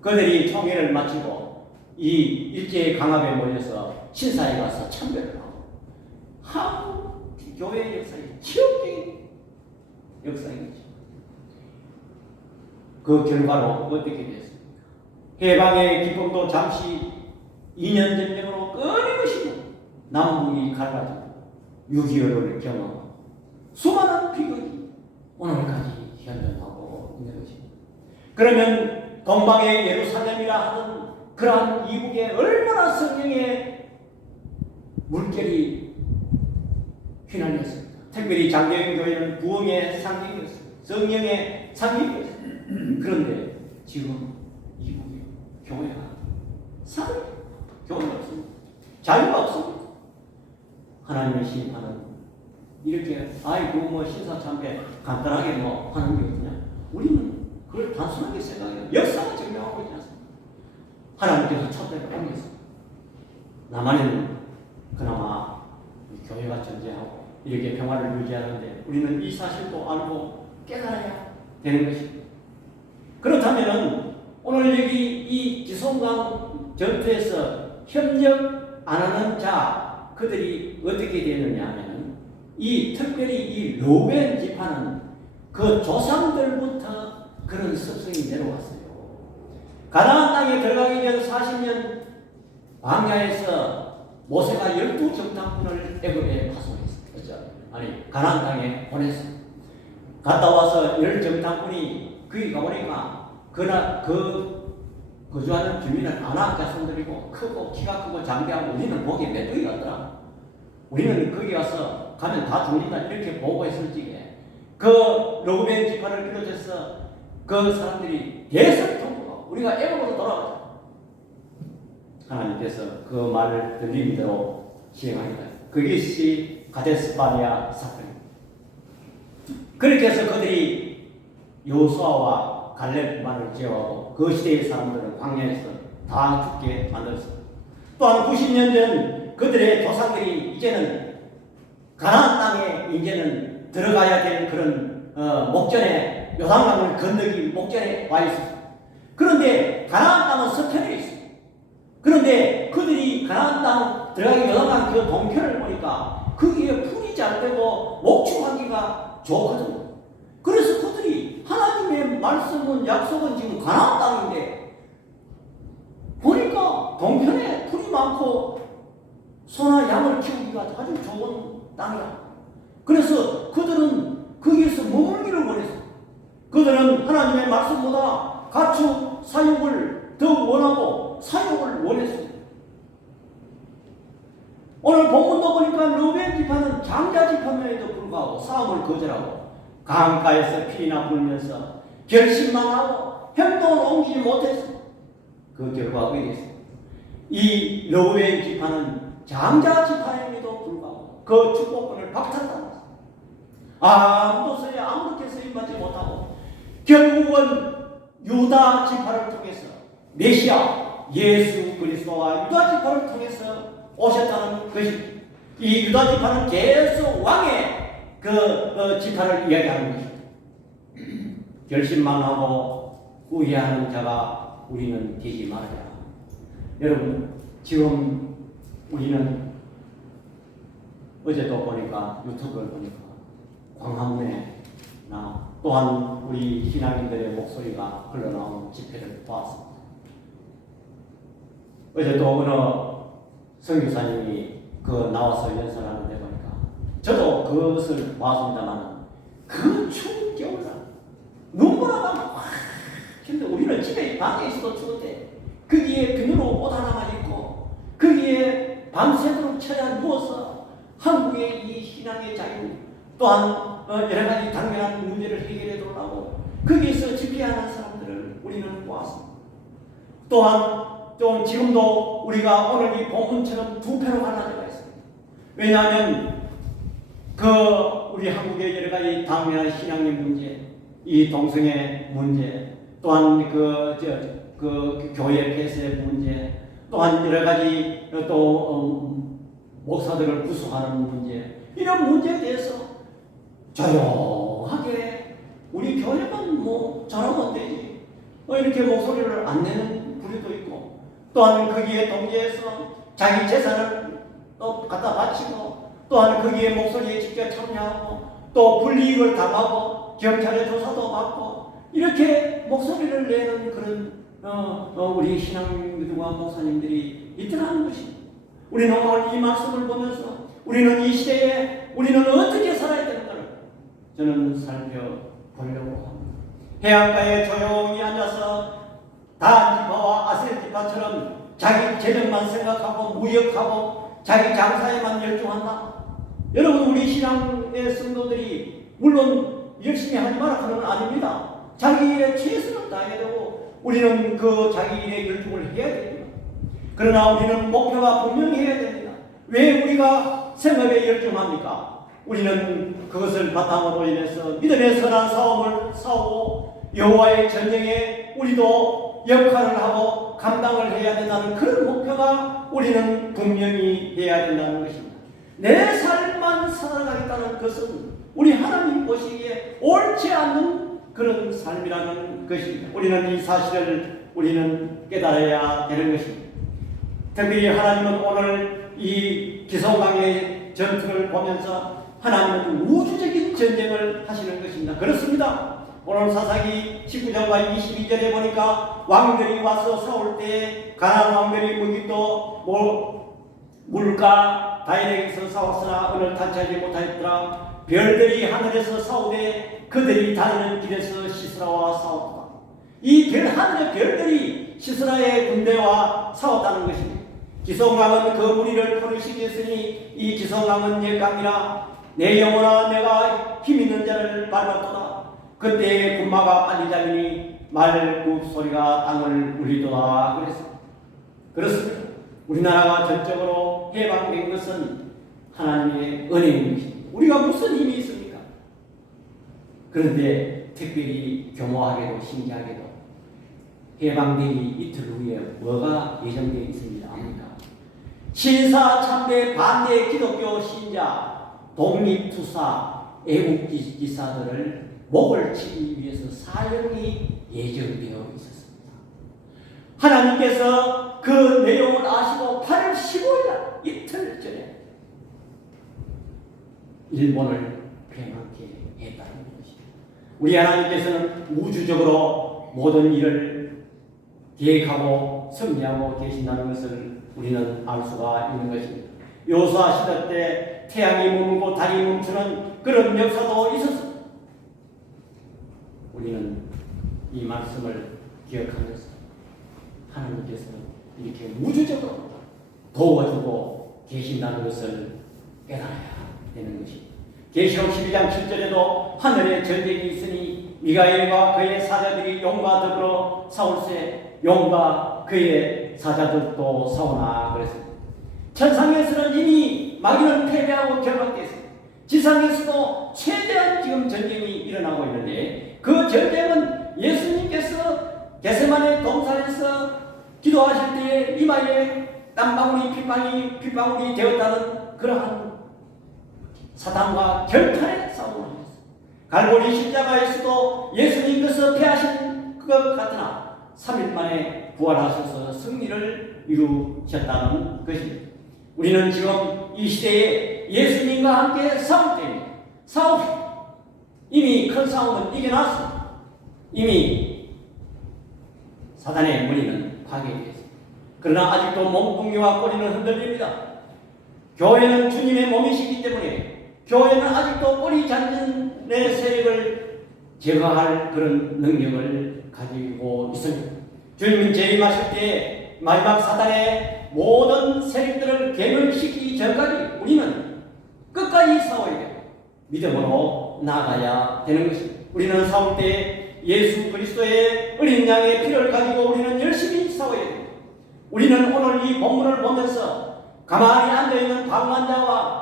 그들이 총회를 마치고 이 일제 강압에 몰려서 신사에 가서 참배를 하고 한국 교회 역사의 치욕적인 역사이죠. 그 결과로 어떻게 됐습니까? 해방의 기쁨도 잠시 2년 전쟁으로 끊임없이 남북이 갈라지고 6.25를 경험하고 수많은 비극이 오늘까지 현존하고 있는 것입니다. 그러면 동방의 예루살렘이라 하는 그러한 이북에 얼마나 성령의 물결이 휘날렸습니다. 특별히 장대현 교회는 부흥의 상징이었습니다. 성령의 상징이었습니다. 그런데 지금 이북의 교회가 사회 교회가 없습니다. 자유가 없습니다. 하나님의 심판은 이렇게 아이고 뭐 신사참배 간단하게 뭐 하는 게 어떠냐? 우리는 그걸 단순하게 생각해요. 역사가 증명하고 있지 않습니까? 하나님께서 첫대를 옮겼습니다. 남한에는 그나마 교회가 존재하고 이렇게 평화를 유지하는데 우리는 이 사실도 알고 깨달아야 되는 것입니다. 그렇다면은 오늘 여기 이 지송강 전투에서 협력 안 하는 자 그들이 어떻게 되느냐 하면은 이 특별히 이 르우벤 지파는 그 조상들부터 그런 습성이 내려왔어요. 가나안 땅에 들어가기 전 40년 광야에서 모세가 12정탐꾼을 애굽에 파송했어요. 그렇죠? 아니 가나안 땅에 보냈어요. 갔다 와서 10정탐꾼이 거기 가보니까 거주하는 주민은 아낙 자손들이고 크고 키가 크고 장대하고 우리는 보기에 메뚜기 같더라. 우리는 거기 가서 가면 다 죽는다 이렇게 보고했을 적에 그 르우벤 지파를 비롯해서 그 사람들이 대설통으로 우리가 애굽으로 돌아가자. 하나님께서 그 말을 들린 대로 시행합니다. 그것이 가데스바네아 사건입니다. 그렇게 해서 그들이 여호수아와 갈렙만을 제어하고 그 시대의 사람들은 광야에서 다 죽게 만들었습니다. 또한 90년 전 그들의 조상들이 이제는 가나안 땅에 이제는 들어가야 될 그런 목전에 요단강을 건너기 목전에 와 있었습니다. 그런데 가나안 땅은 서편에 있습니다. 그런데 그들이 가나안 땅 들어가기 요단강 그 동편을 보니까 거기에 풀이 잘 되고 목축하기가 좋거든요. 그래서 그들이 하나님의 말씀은 약속은 지금 가나안 땅인데 보니까 동편에 풀이 많고 소나 양을 키우기가 아주 좋은 땅이야. 그래서 그들은 거기에서 머물기를 원했어. 그들은 하나님의 말씀보다 가축 사육을 더 원하고 사육을 원했습니다. 오늘 본문도 보니까 르우벤 지파는 장자 지파임에도 불구하고 싸움을 거절하고 강가에서 피나 불면서 결심만 하고 행동을 옮기지 못했습니다. 그 결과가 어떻게 됐습니까? 이 르우벤 지파는 장자 지파임에도 불구하고 그 축복권을 박탈당했습니다. 아무렇게 쓰임받지 못하고 결국은 유다 지파를 통해서 메시아 예수 그리스도와 유다 지파를 통해서 오셨다는 것입니다. 이 유다 지파는 계속 왕의 그 지파를 이야기하는 것입니다. 결심만 하고 후회하는 자가 우리는 되지 말아야. 여러분 지금 우리는 어제도 보니까 유튜브를 보니까 광화문에나 또한 우리 신앙인들의 목소리가 흘러나오는 집회를 보았습니다. 어제도 어느 선교사님이 나와서 연설하는데 보니까 저도 그것을 봤습니다만 그 추운 겨울날 눈보라가 막 근데 우리는 집에 방에 있어도 추운데 거기에 비누로 옷 하나만 입고 거기에 밤새도록 쳐야 누워서 한국의 이 신앙의 자유 또한 여러 가지 당면한 문제를 해결해 달라고 거기에서 집회하는 사람들을 우리는 보았습니다. 또한 좀 지금도 우리가 오늘 이 본문처럼 두 패로 갈라져가 있습니다. 왜냐하면 우리 한국의 여러 가지 당면한 신앙의 문제, 이 동성애 문제, 또한 교회 폐쇄 문제, 또한 여러 가지 목사들을 구속하는 문제, 이런 문제에 대해서 조용하게 우리 교회만 잘하면 되지 이렇게 목소리를 안 내는 부류도 있고, 또한 거기에 동조해서 자기 재산을 또 갖다 바치고, 또한 거기에 목소리에 직접 참여하고 또 불이익을 당하고 경찰의 조사도 받고 이렇게 목소리를 내는 그런 우리 신앙교도와 목사님들이 있더라는 것입니다. 우리는 오늘 이 말씀을 보면서 우리는 이 시대에 우리는 어떻게 살아야 되는가를 저는 살펴보려고 합니다. 해안가에 조용히 앉아서 다한지파와 아셀지파처럼 자기 재정만 생각하고 무역하고 자기 장사에만 열중한다. 여러분, 우리 신앙의 성도들이 물론 열심히 하지 마라 하는 건 아닙니다. 자기 일에 최선을 다해야 되고 우리는 그 자기 일에 열중을 해야 됩니다. 그러나 우리는 목표가 분명히 해야 됩니다. 왜 우리가 생업에 열중합니까? 우리는 그것을 바탕으로 인해서 믿음의 선한 싸움을 싸우고 여호와의 전쟁에 우리도 역할을 하고 감당을 해야 된다는 그런 목표가 우리는 분명히 해야 된다는 것입니다. 내 삶만 살아가겠다는 것은 우리 하나님 보시기에 옳지 않는 그런 삶이라는 것입니다. 우리는 이 사실을 우리는 깨달아야 되는 것입니다. 특별히 하나님은 오늘 이 기성강의 전투를 보면서 하나님은 우주적인 전쟁을 하시는 것입니다. 그렇습니다. 오늘 사사기 19장과 22절에 보니까 왕들이 와서 싸울 때 가나안 왕들이 무기도 물가 다인에게서 싸웠으나 오늘 탈취하지 못하였더라. 별들이 하늘에서 싸우되 그들이 다니는 길에서 시스라와 싸웠다. 이 하늘의 별들이 시스라의 군대와 싸웠다는 것입니다. 기성강은 그 무리를 포르시켰으니 이 기성강은 옛강이라 내 영혼아 내가 힘있는 자를 밟았도다. 그때 군마가 빨리 잡으니 말굽 소리가 땅을 울리도다. 그렇습니다. 우리나라가 전적으로 해방된 것은 하나님의 은혜인 것입니다. 우리가 무슨 힘이 있습니까? 그런데 특별히 교묘하게도 신기하게도 해방되기 이틀 후에 뭐가 예정되어 있습니다. 압니까? 신사 참배 반대 기독교 신자 독립투사 애국기사들을 목을 치기 위해서 사형이 예정되어 있었습니다. 하나님께서 그 내용을 아시고 8월 15일 이틀 전에 일본을 폐막해 했다는 것입니다. 우리 하나님께서는 우주적으로 모든 일을 계획하고 섭리하고 계신다는 것을 우리는 알 수가 있는 것입니다. 여호수아 시대 때 태양이 머물고 달이 멈추는 그런 역사도 있었습니다. 우리는 이 말씀을 기억하면서 하나님께서는 이렇게 우주적으로 도와주고 계신다는 것을 깨달아야 되는 것입니다. 계시록 12장 7절에도 하늘에 전쟁이 있으니 미가엘과 그의 사자들이 용과 더불어 싸울세 용과 그의 사자들도 싸우나 그랬습니다. 천상에서는 이미 마귀는 패배하고 결박됐습니다. 지상에서도 최대한 지금 전쟁이 일어나고 있는데 그 전쟁은 예수님께서 겟세마네 동산에서 기도하실 때에 이마에 땀방울이 핏방울이 되었다는 그러한 사단과 결탄의 싸움을 하셨습니다. 갈보리 십자가에서도 예수님께서 패하신 것 같으나 3일 만에 부활하셔서 승리를 이루셨다는 것입니다. 우리는 지금 이 시대에 예수님과 함께 싸울 때입니다. 싸웁시다. 이미 큰 싸움은 이겨놨습니다. 이미 사단의 머리는 파괴되었습니다. 그러나 아직도 몸뚱이와 꼬리는 흔들립니다. 교회는 주님의 몸이시기 때문에 교회는 아직도 꼬리 잡는 내 세력을 제거할 그런 능력을 가지고 있습니다. 주님은 재림하실 때 마지막 사단의 모든 세력들을 괴멸시키기 전까지 우리는 끝까지 싸워야 돼요. 믿음으로 나아가야 되는 것입니다. 우리는 싸울 때 예수 그리스도의 어린 양의 피를 가지고 우리는 열심히 싸워야 돼요. 우리는 오늘 이 본문을 보면서 가만히 앉아있는 방관자와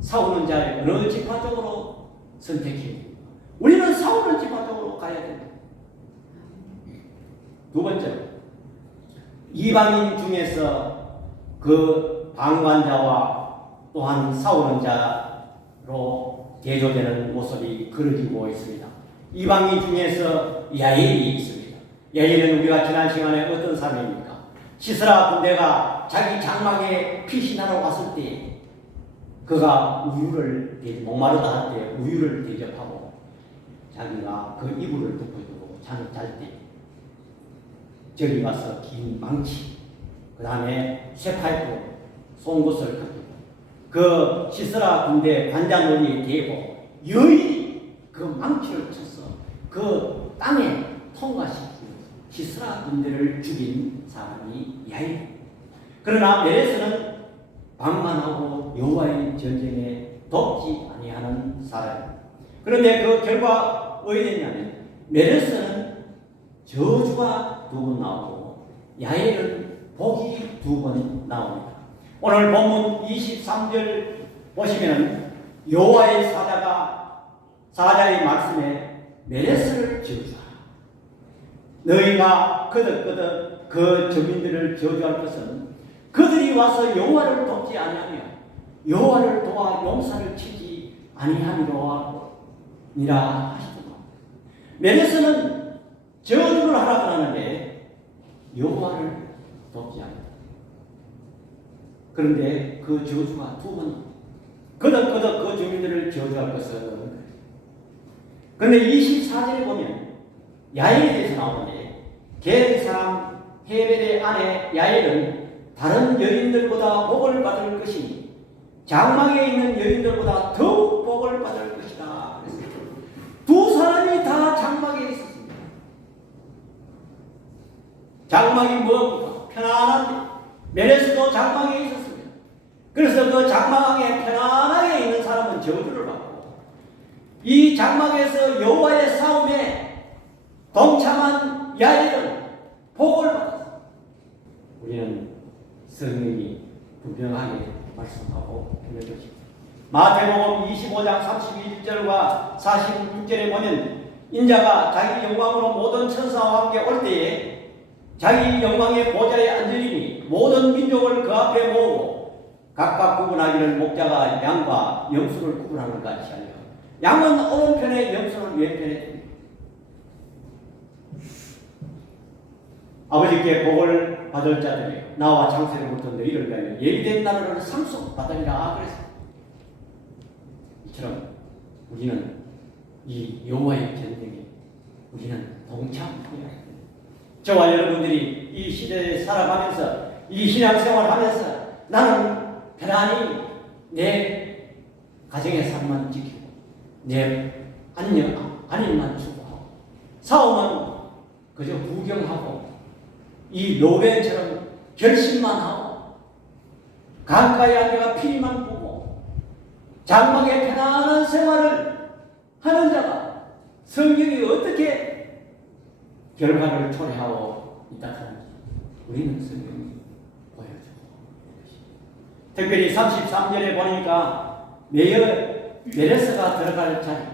싸우는 자를 어느 지파 쪽으로 선택해야 됩니다. 우리는 싸우는 지파 쪽으로 가야 됩니다. 두 번째로, 이방인 중에서 그 방관자와 또한 싸우는 자로 대조되는 모습이 그려지고 있습니다. 이방인 중에서 야일이 있습니다. 야일은 우리가 지난 시간에 어떤 사람입니까? 시스라 군대가 자기 장막에 피신하러 왔을 때 그가 목마르다 할 때 우유를 대접하고 자기가 그 이불을 덮어주고 잠을 잘 때 저기 가서 긴 망치, 그 다음에 쇠파이프, 송곳을 가지고 그 시스라 군대 관장놀이에 대고 여인이 그 망치를 쳐서 그 땅에 통과시키고 시스라 군대를 죽인 사람이 야일. 그러나 메레스는 방관하고 여호와의 전쟁에 돕지 아니하는 사람입니다. 그런데 그 결과 어떻게 됐냐면 메레스는 저주가 2번 나오고 야일은 복이 2번 나옵니다. 오늘 본문 23절 보시면 여호와의 사자의 말씀에 메레스를 저주하라. 너희가 거듭 그 주민들을 저주할 것은 그들이 와서 여호와를 돕지 아니하며 여호와를 도와 용사를 치지 아니함이로니라 하시더라. 메레스는 저주를 하라고 하는데 여호와를 돕지 않는다. 그런데 그 저주가 2번 거듭 그 주민들을 저주할 것은. 그런데 24절에 보면 야일에 대해서 나오는데 게르 사람 헤벨의 아내 야일은 다른 여인들보다 복을 받을 것이니 장막에 있는 여인들보다 더욱 복을 받을 것이다. 두 사람이 다 장막에 있었습니다. 장막이 뭡니까? 편안한데 메레스도 장막에 있었습니다. 그래서 그 장막에 편안하게 있는 사람은 저주를 받고 이 장막에서 여호와의 싸움에 동참한 야일은 복을 받았습니다. 우리는 성령이 분명하게 말씀하고 알려주십니다. 마태복음 25장 31절과 46절에 보면 인자가 자기 영광으로 모든 천사와 함께 올 때에 자기 영광의 보좌에 앉으리니 모든 민족을 그 앞에 모으고 각각 구분하기를 목자가 양과 염소를 구분하는 것 같이 하려. 양은 오른편에 염소는 왼편에 둡니다. 아버지께 복을 받을 자들이 나와 장세로부터 너희를 위하여 예비된 나라를 상속받으리라 그랬습니다. 이처럼 우리는 이 여호와의 전쟁에 우리는 동참해야 합니다. 저와 여러분들이 이 시대에 살아가면서 이 신앙생활을 하면서 나는 편안히 내 가정의 삶만 지키고 내 안일만 추구하고 싸움은 그저 구경하고 이 로벤처럼 결심만 하고 강가에 앉아가 피리만 보고 장막의 편안한 생활을 하는 자가 성경이 어떻게 결과를 초래하고 있다 하는지 우리는 성경이 보여주고 있습니다. 특별히 33절에 보니까 메레스가 들어갈 자리,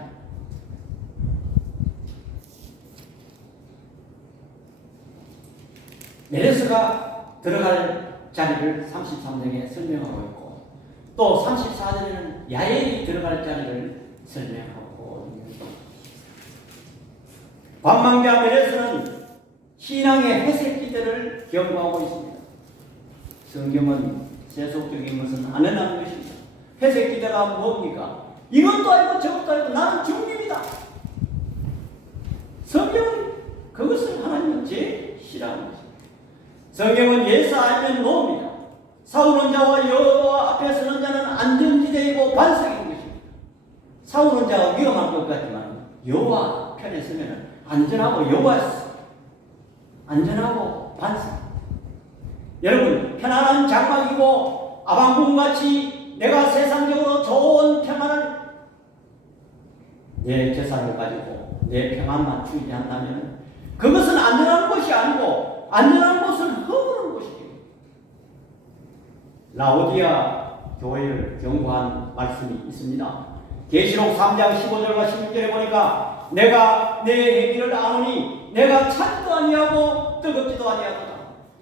메레스가 들어갈 자리를 33장에 설명하고 있고 또 34절에는 야엘이 들어갈 자리를 설명하고 있습니다. 관망자 메레스는 신앙의 회색 기대를 경고하고 있습니다. 성경은 세속적인 것은 안 해나는 것입니다. 회색 기대가 뭡니까? 이것도 아니고 저것도 아니고 나는 중립이다. 성경은 그것을 하나님은 제일 싫어하는 것입니다. 성경은 예사 알면 노입니다. 싸우는 자와 여호와 앞에 서는 자는 안전지대이고 반석인 것입니다. 싸우는 자가 위험할 것 같지만 여호와 편에 서면 안전하고 안전하고 반석. 여러분, 편안한 장막이고 아방궁같이 내가 세상적으로 좋은 평안을 내 재산을 가지고 내 평안만 추구한다면 그것은 안전한 것이 아니고 안전한 것은 허무는 것이에요. 라오디아 교회를 경고한 말씀이 있습니다. 계시록 3장 15절과 16절에 보니까 내가 내 행위를 아노니 내가 차지도 아니하고 뜨겁지도 아니하도다.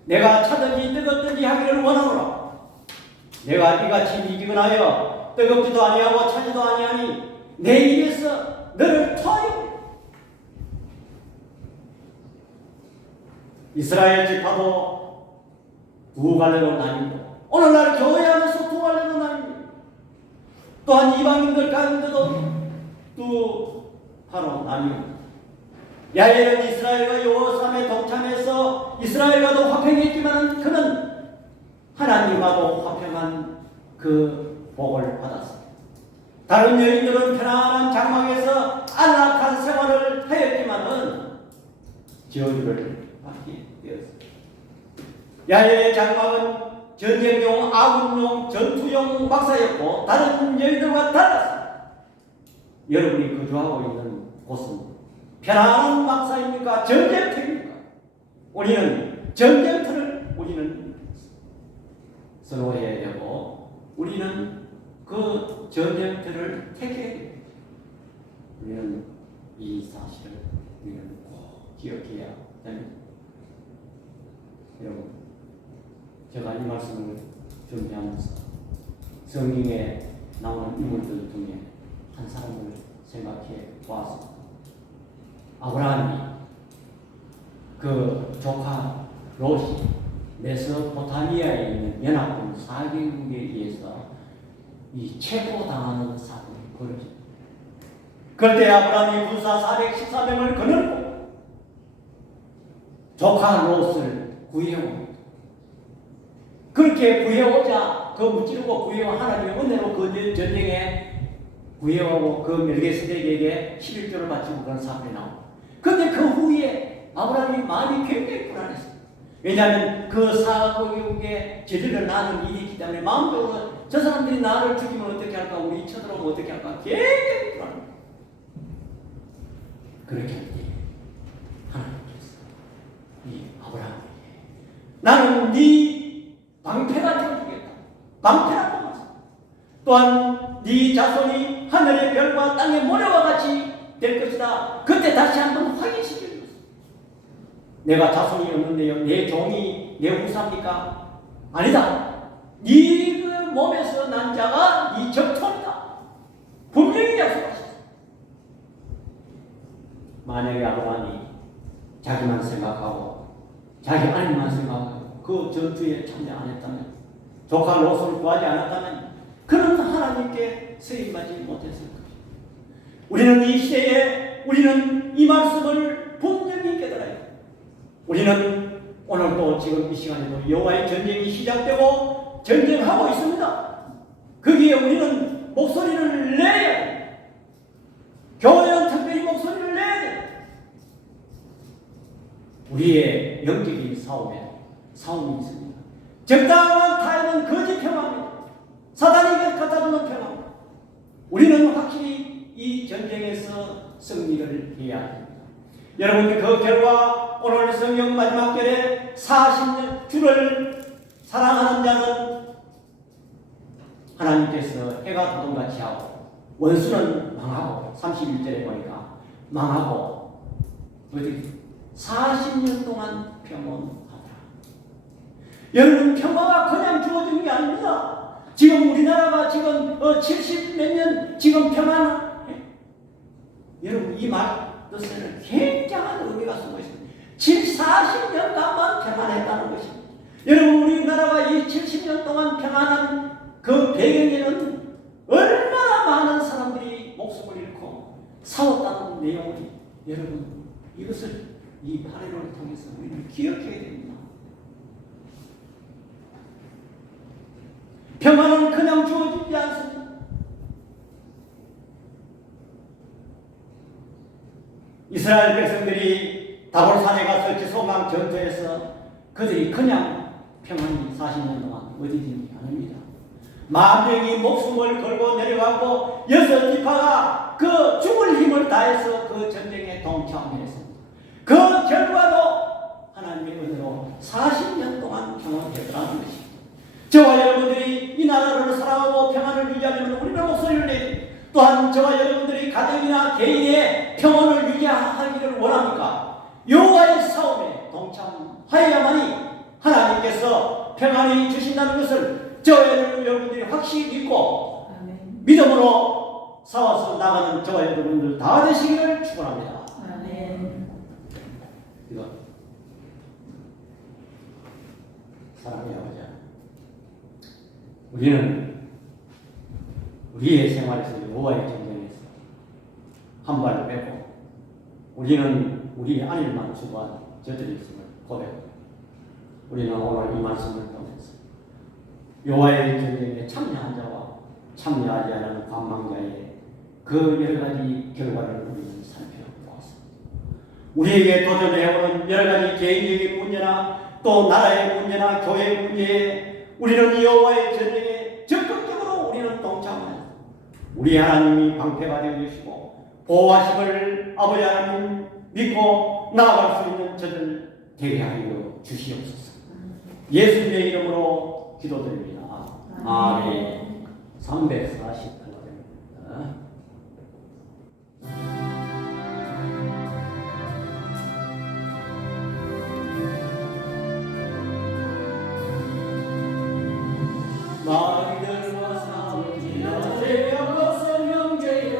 내가 차든지 뜨겁든지 하기를 원하노라. 내가 이같이 미지근하여 뜨겁지도 아니하고 차지도 아니하니 내 입에서 너를 토하여. 이스라엘 지파도 두 갈래로 나뉘고 오늘날 교회 안에서 두 갈래로 나뉩니다. 또한 이방인들 가운데도 또 바로 나뉘고 야엘은 이스라엘과 여호사람에 동참해서 이스라엘과도 화평했지만 그는 하나님과도 화평한 그 복을 받았습니다. 다른 여인들은 편안한 장막에서 안락한 생활을 하였지만은 저주를 받게 되었습니다. 야엘의 장막은 전쟁용, 아군용, 전투용 막사였고 다른 여인들과 달랐습니다. 여러분이 거주하고 있는 곳은 편안한 막사입니까? 전쟁터입니까? 우리는 전쟁터를 선호해야 되고 우리는 그 전쟁터를 택해야 됩니다. 우리는 이 사실을 우리는 꼭 기억해야 됩니다. 여러분, 제가 이 말씀을 준비하면서 성경에 나오는 인물들 중에 한 사람을 생각해 보았습니다. 아브라함이 그 조카 롯이 메소포타미아에 있는 연합군 4개국에 의해서 이 체포당하는 사건이 벌어집니다. 그때 아브라함이 군사 414명을 거느리고 조카 롯을 구해옵니다. 그렇게 구해오자 그 무찌르고 구해온 하나님의 은혜로 그 전쟁에 구해오고 그 멜기세덱에게 11조를 바치고 그런 사건이 나옵니다. 그런데 그 후에 아브라함이 마음이 굉장히 불안했어요. 왜냐하면 그 4개국에 저질러 나는 일이 있기 때문에 마음적으로 저 사람들이 나를 죽이면 어떻게 할까, 우리 쳐들어오면 어떻게 할까 굉장히 불안합니다. 그렇게 할 때 하나님께서 이 아브라함에게 나는 네 방패가 되어주겠다. 방패라고 말했습니다. 또한 네 자손이 하늘의 별과 땅의 모래와 같이 될 것이다. 그때 다시 한번 확인시켜주었습니다. 내가 자손이 없는데요, 내 종이 내 후사입니까? 아니다. 네 그 몸에서 난 자가 네 적통이다. 분명히 약속하셨습니다. 만약에 아브라함이 자기만 생각하고 자기 아내만 생각하고 그 전투에 참여 안 했다면, 조카 롯을 구하지 않았다면 그는 하나님께 쓰임받지 못했을 것입니다. 우리는 이 시대에 우리는 이 말씀을 분명히 깨달아야 합니다. 우리는 오늘도 지금 이 시간에도 여호와의 전쟁이 시작되고 전쟁하고 있습니다. 거기에 우리는 목소리를 내야 합니다. 교회는 특별히 목소리를 내야 됩니다. 우리의 영적인 싸움이 있습니다. 적당한 타임은 거짓 평화입니다. 사단이 갖다주는 평화입니다. 우리는 확실히 이 전쟁에서 승리를 해야 합니다. 여러분, 그 결과 오늘 성경 마지막 절에 40년 주를 사랑하는 자는 하나님께서 해가 두동같이 하고 원수는 망하고, 31절에 보니까 망하고 어디 40년 동안 평온하더라. 여러분, 평화가 그냥 주어지는 게 아닙니다. 지금 우리나라가 지금 70 몇 년 지금 평안해. 여러분, 이 말 뜻에는 굉장한 의미가 숨어 있습니다. 40년간만 평안했다는 것입니다. 여러분, 우리나라가 이 70년 동안 평안한 그 배경에는 얼마나 많은 사람들이 목숨을 잃고 싸웠다는 내용을, 여러분, 이것을 이 파리를 통해서 우리는 기억해야 됩니다. 평안은 그냥 주어지지 않습니다. 이스라엘 백성들이 다볼산에 가서 지소망 전투에서 그들이 그냥 평안히 40년 동안 어디든지 아닙니다. 만 명이 목숨을 걸고 내려가고 6지파가 그 죽을 힘을 다해서 그 전쟁에 동참했습니다. 그 결과도 하나님의 은혜로 40년 동안 평안되더라는 것입니다. 저와 여러분들이 이 나라를 사랑하고 평안을 유지하려면 우리는 목소리를 내립니다. 또한 저와 여러분들이 가정이나 개인의 평안을 유지하기를 원합니까? 여호와의 싸움에 동참하여야만이 하나님께서 평안히 주신다는 것을 저와 여러분들이 확실히 믿고 믿음으로 싸워서 나가는 저와 여러분들 다 되시기를 축원합니다. 아멘. 이거 사랑해요, 아버지. 우리는 우리의 생활에서 여호와의 전쟁에서 한 발을 빼고 우리는 우리 안일만 추구한 저들이 있음을 고백합니다. 우리는 오늘 이 말씀을 통해서 여호와의 전쟁에 참여한 자와 참여하지 않은 관망자의 그 여러 가지 결과를 우리는 살펴보았습니다. 우리에게 도전해오는 여러 가지 개인적인 문제나 또 나라의 문제나 교회의 문제에 우리는 여호와의 전쟁에 적극적으로 우리는 동참하여 우리 하나님이 방패가 되어주시고 보호하심을 아버지 하나님 믿고 나아갈 수 있는 저들 되게 하여 주시옵소서. 예수님의 이름으로 기도드립니다. 아멘. 348번입니다. 마귀들과 싸우지라 죄악과 성령제여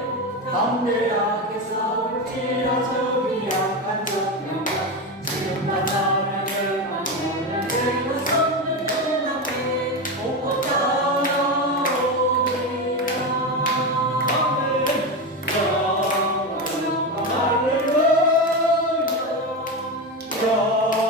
담대하게 싸울지라 적이 약한 적명과 지금 만나면 열망하는 죄로 섰는 그 앞에 복고 따라오리라. 아멘. 영광 할렐루야. 영광 할렐루야.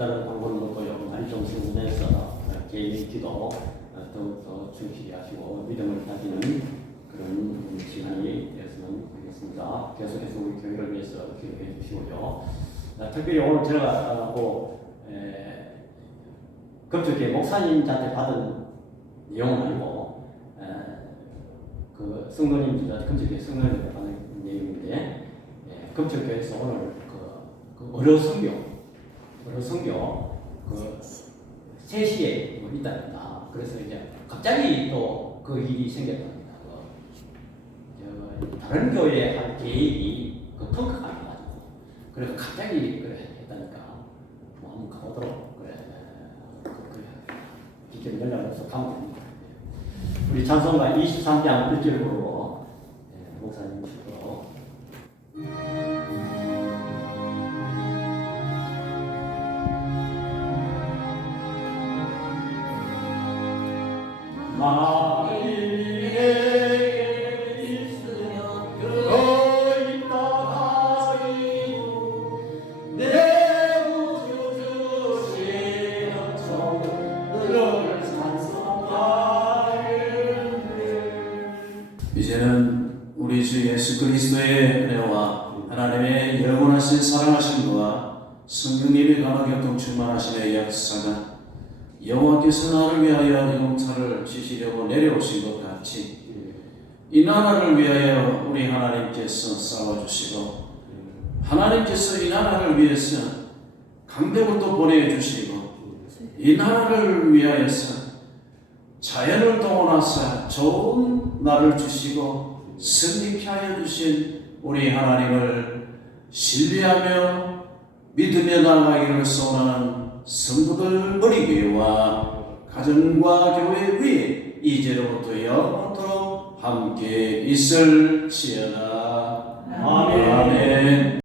별다른 광고는 없고요. 많이 좀 성공해서 개인 기도 더욱더 충실히 하시고 믿음을 가지는 그런 시간이 되었으면 하겠습니다. 계속해서 우리 교회를 위해서 기도해 주시고요. 특별히 오늘 제가 급격히 목사님한테 받은 내용은 아니고 그 성도님들 급격히 성도님한테 받은 내용인데 급격해서 오늘 그 어려 성경 그 3시에 있답니다. 그래서 이제 갑자기 또 그 일이 생겼답니다. 다른 교회에 할 계획이 그 펑크가 나가지고 그래서 갑자기 그래 했다니까 뭐 한번 가보도록 그래 직접 연락을 해서 가면 됩니다. 우리 찬송가 23장 1절으로 목사님 주도록 이제는 우리 주 예수 그리스도의 은혜와 하나님의 영원하신 사랑하심과 성령님의 감화교통 충만하심의 역사가 여호와께서 나를 위하여 용사를 지시려고 내려오신 것 같이 이 나라를 위하여 우리 하나님께서 싸워주시고 하나님께서 이 나라를 위해서 강대국도 보내주시고 이 나라를 위하여서 자연을 동원하사 좋은 날을 주시고 승리케 하여 주신 우리 하나님을 신뢰하며 믿으며 나아가기를 소원하는 성도들 머리교회와 가정과 교회 위에 이제로부터 영원토록 함께 있을지어다. 아멘. 아멘.